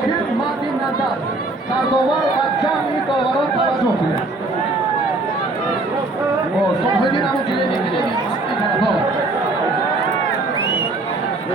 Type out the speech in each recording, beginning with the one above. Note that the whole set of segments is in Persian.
داخل مردی نظر سرداور و جمعی داوران توجه کنید. صاحبین همون که نمیگیره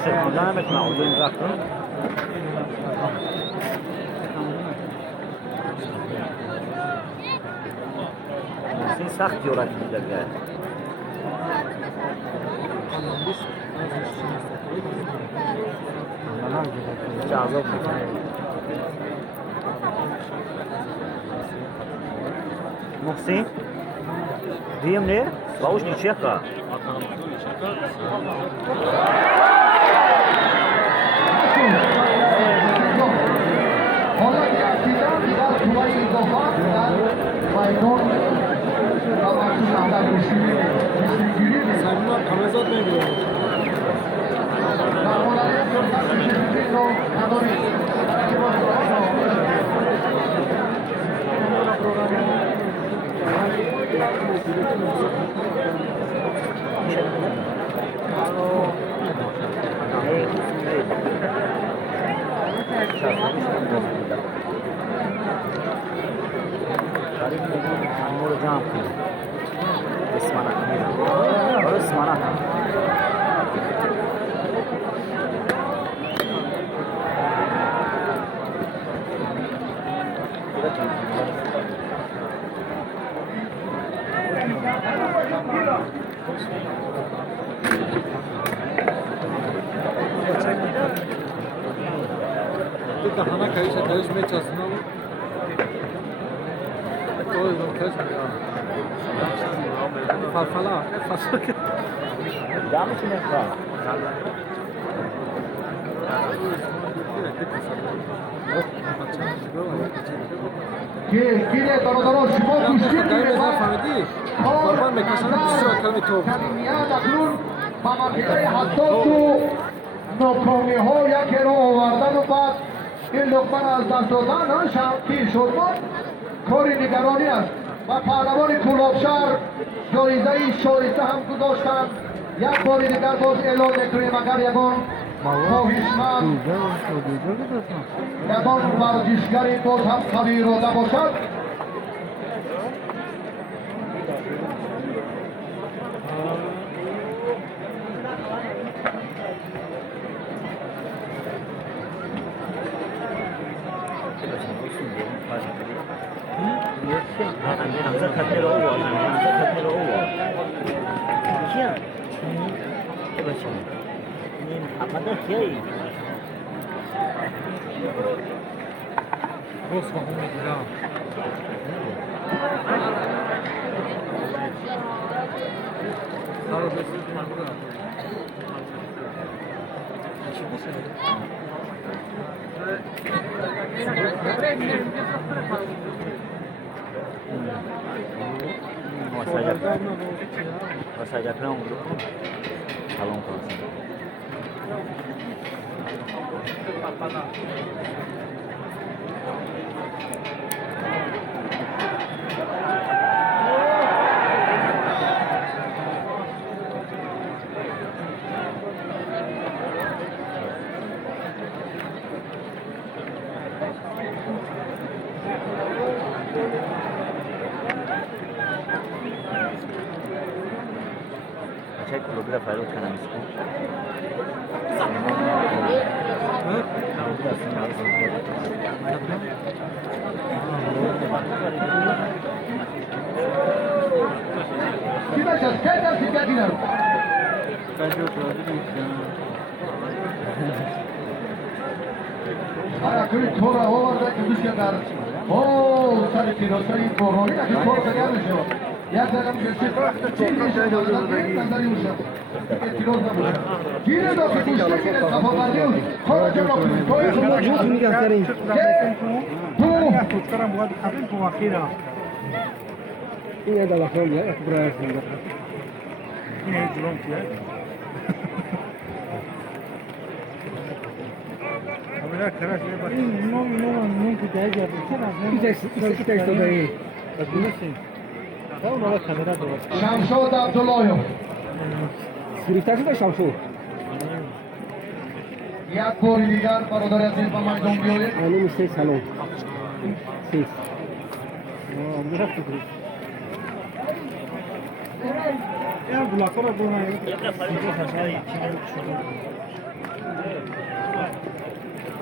Sebenarnya nak udah gerak tu. Mesti sah jualan juga. Cazab. Muhsin, diam ni, bagus ni cekah. حالا که اصیلان در طولای اضافات در بایگان و مکتوب در گیری سلیمان کامزاد نمیگیره در مولای فرصت کشیدگی رو ندارید. دهانه کاریش کاریش میچسبونه اوه اون کاریش فرفلا فرفلا Dá-me começar. گیره دارو شما کشتی فهمیدی قربان میکشن بسیار کمی تو کلمیت اکنون با مرکزه حساس و ناکامی ها یکی رو آوردن و بعد این لقمه از دست دادن شمتی شد کاری نگرانی است و پهلوان کلابشهر جایزه شایسته هم گذاشتن. یک باری دیگر باز اعلان میکنیم اگر یگان خواهشمند یگان ورزشگری باز هم قوی اراده باشد Saja kena untuk kalung kau. Cek dulu berapa lu kena misku. Kita sudah siap dinner. Ara kuri thora hovarda ke dushka dar. Oh, sari tiro sari boroni na thora ka gel sho. Ya zaram ke chini sho nazari usha. Tiro da bo. Gire do ki dushka ke kafa bardiu. Thora jama kuri. Thora jama نگاه کردیم تو خودکارم باید بخوریم تو اخیرا این یه دل خیلی یک برای این این جلوم کیه اما کراش میبرد این نون که جایی جایی کی تکست داری بکنیسی اون ولی کامرا درست شمشاد عبداللهیو سریعتر شده شمشو یک بار دیگر برادر عزیز به میدان بیایید. خانم 6 سالن 6 میرفت تو یا بلاکو رو بونایی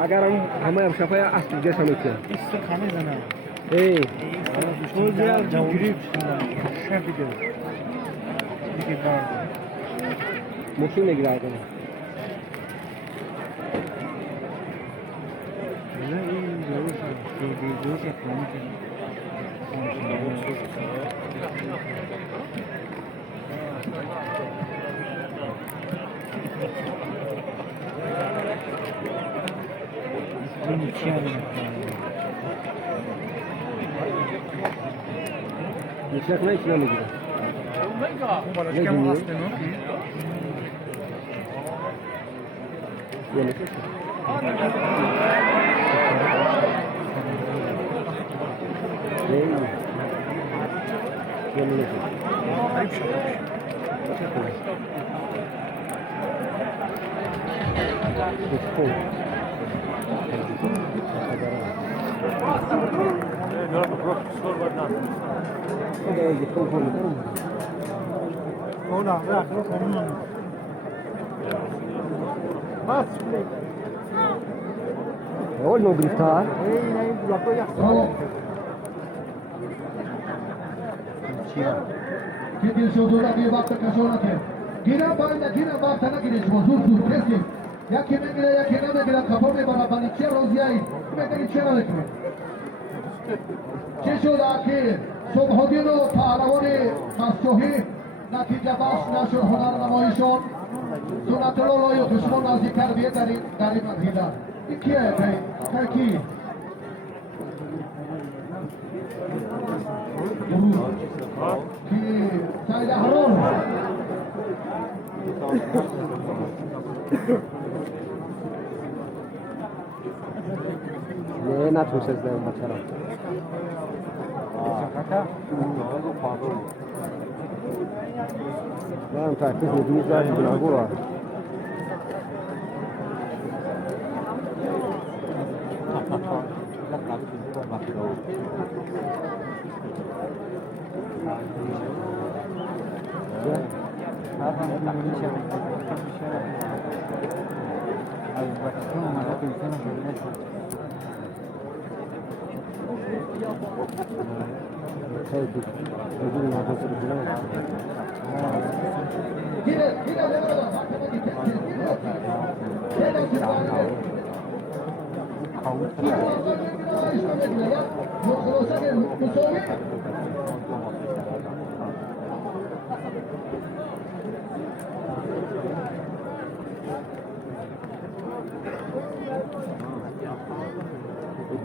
اگر همه هم شفای اصل جسم میکنه است خانه زنه ای تو زیاد گریب شب دیگه دیگه بار ماشین نگرد کنه نه این جوش خانه Geçerken içine mi gidiyor? Ne gidiyor? Böyle kesin. Ne? Böyle ne? Ayıp şey. Olha o gritar. Kitin sudura bir vakti kaçırmak. Gira parda gira baktana giriş bozur kesin. Ya kime gira ya kime gira kapı bana bana çer roziyay. Kime çer alekme. Çeşodaki sobhodino pahalavoni mastohi natija baş naşur hunar namayişon. Sunatolo yo düşman nazik terbiye dari madhila. İkiye ki ki sayda haron. Ne natmışız da başara. Ben takip ediyoruz da bu var.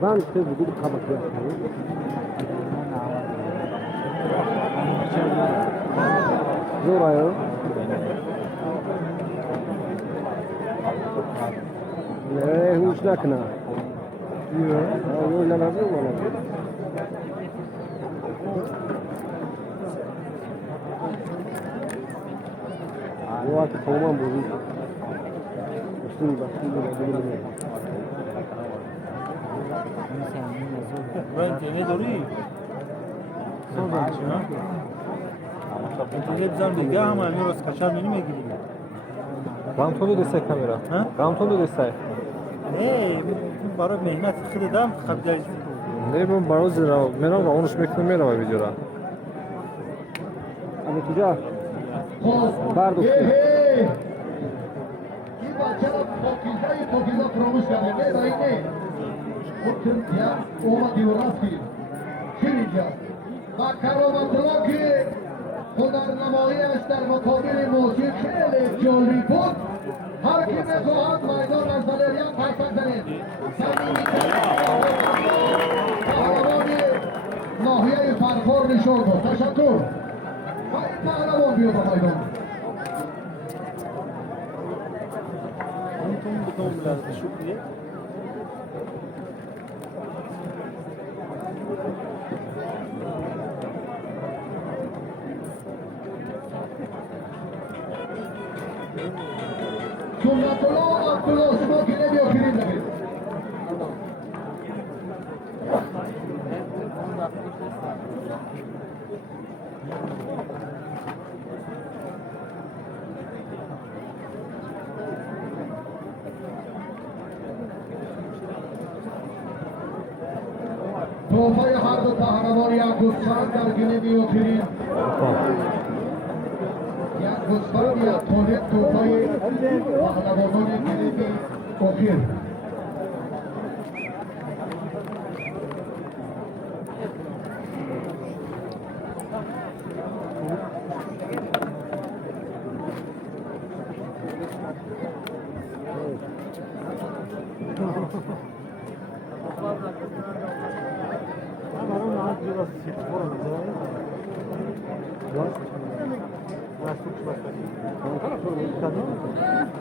Ben size bugün kapatacağım. Zor ayağı. Ne huş nakna. Yok. Yok lan abi bana. Bu artık tamam bu. Üstün bakayım ne. Ben ne doğruyu? Sonra çıkıyor. İnternet zam دیگه هم همین راست کچل نمیگیری. گامتون دسته کامera. ها؟ گامتون دسته. نه برای مهنت خود دام خبر نه من برای زیرا میرم و اونش میکنم میرم ویدیو. Abi tuca. Bardo. این بچه را پاکیزه فراموش کرده نه دایی نه اون ترکیه اومدی و رفتی چی اینجا و کرامت را که هنرنماییش در مقابل موسیقی خیلی جالب بود هر کی بخواهد میدان از والریان پس بزنید پهلوان ناحیه فرخار نشان بود تشکر و این پهلوان بیاد به میدان سنت الله عبدالله توفای هر دو پهلوان یک گوسفند در گلی می‌آوریم. یک گوسفند یک تولید توفای پهلوانان گلی می‌آوریم.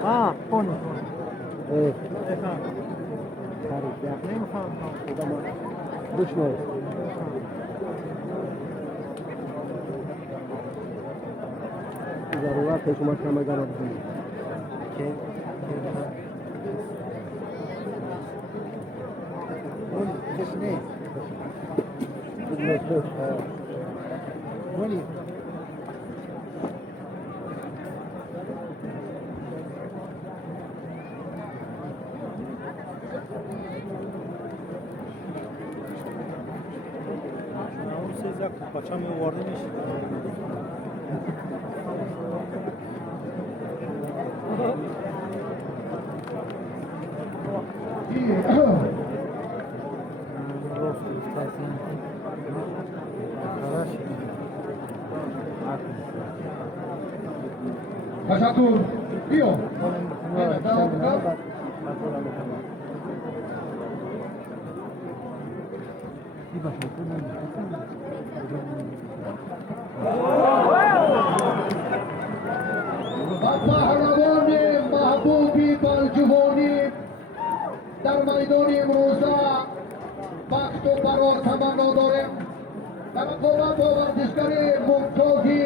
Ah, pony. Душно. ضرورت ہے شما کم اگر بدونید Paçam vardı mı? Teşekkür. Diyor. پهلوان محبوبی بالجوانی در میدان امروزه وقت و برای تمنا داریم. در مقابل با ورزشکار ممتازی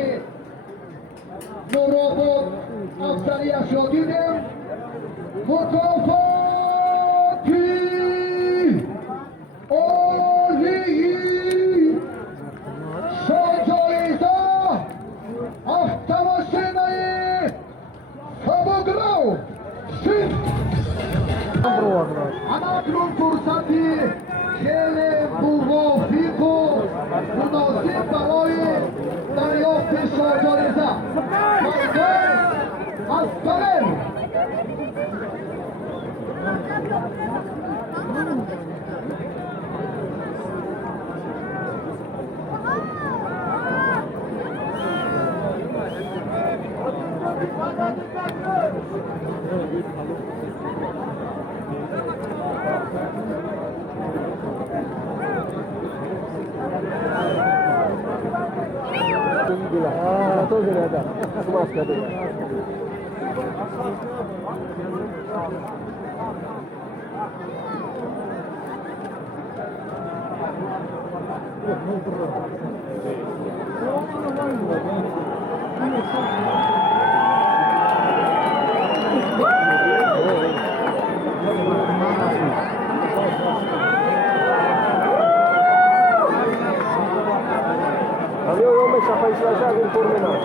نورآباد افسریش را دیدیم. مکافاتی عالی شاجایزه افتماشینه سبکرو شید همکنون فرصتی خیلی موافق و مناسب برای دریافت شاجایزه میدان اسپرل تو زیاده سماس کرده Amigo, yo me chapé y allá del pormenor.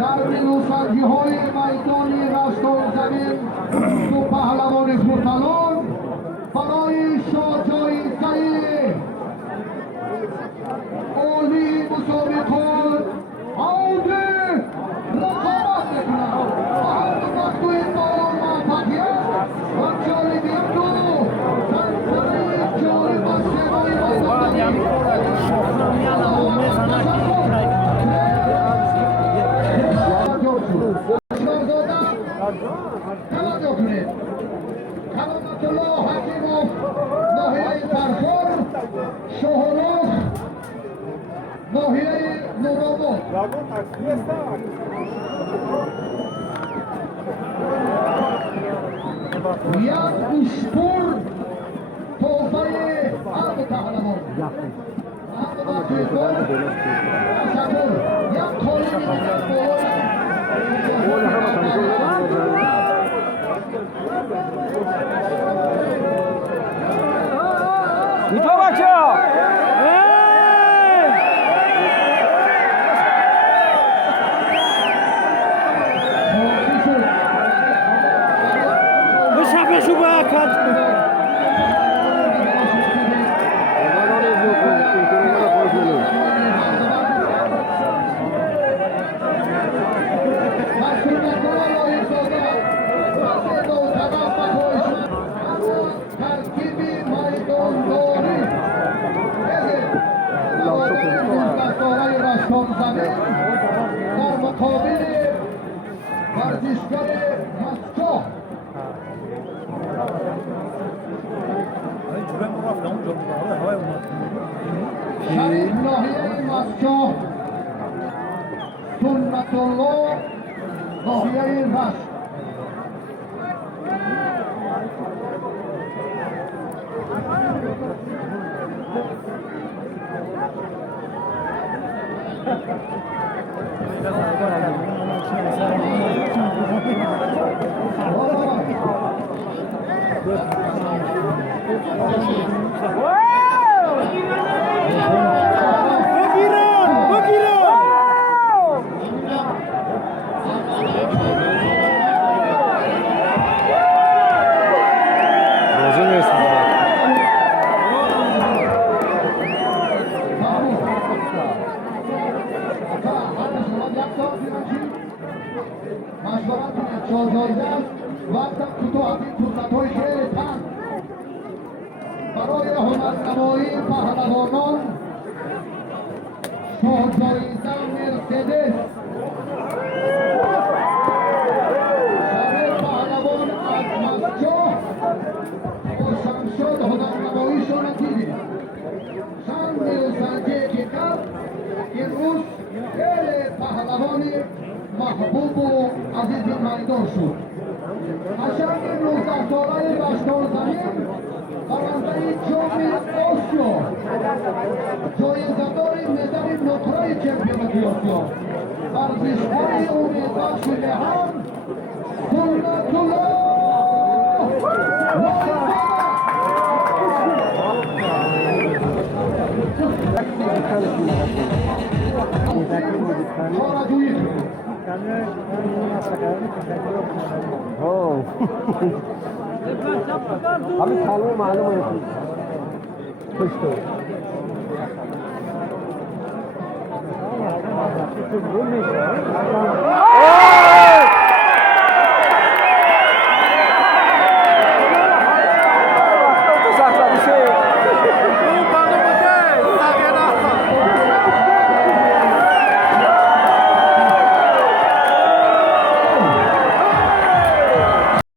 در نیروسنجی های میدانی رستان زمین دو پهلوان فوتبال برای شاجایزه عالی مسابقات عوده رقابت میکنند و هر دو وقت این بار موفقیت و جالبیت و تنظیم جالب و سوایی توجه کنید. کلامت الله حکیموف ناحیه فرخار، شاهرخ ناحیه نورومو یک اشپور توفه آب پهلوان آب تیزون تشکر یک خالی উঠো বাচ্চা সাপে শুভা খাত در مقابل ورزشکار مسکو شریف ناحیه مسکو سنت الله ناحیه رشت مشورت جایزه است وقت کوتاهی فرصت‌های خیلی تنگ برای هنرنمایی پهلوانان جایزه مرسدس شب پهلوان از مسجد با شمشاد هنرنماییشان دیدیم چند سنجه که کرد امروز خیلی پهلوانی محبوب و عزیز میدان شد قشنگ 19 ساله بشکار زمین برنده جام آسیا جایزه‌دار مدال نقره چمپیونات آسیا ورزشکار امیدبخش جهان سنت الله আমি খালো মালুম হয়েছি খুশ তো Oh!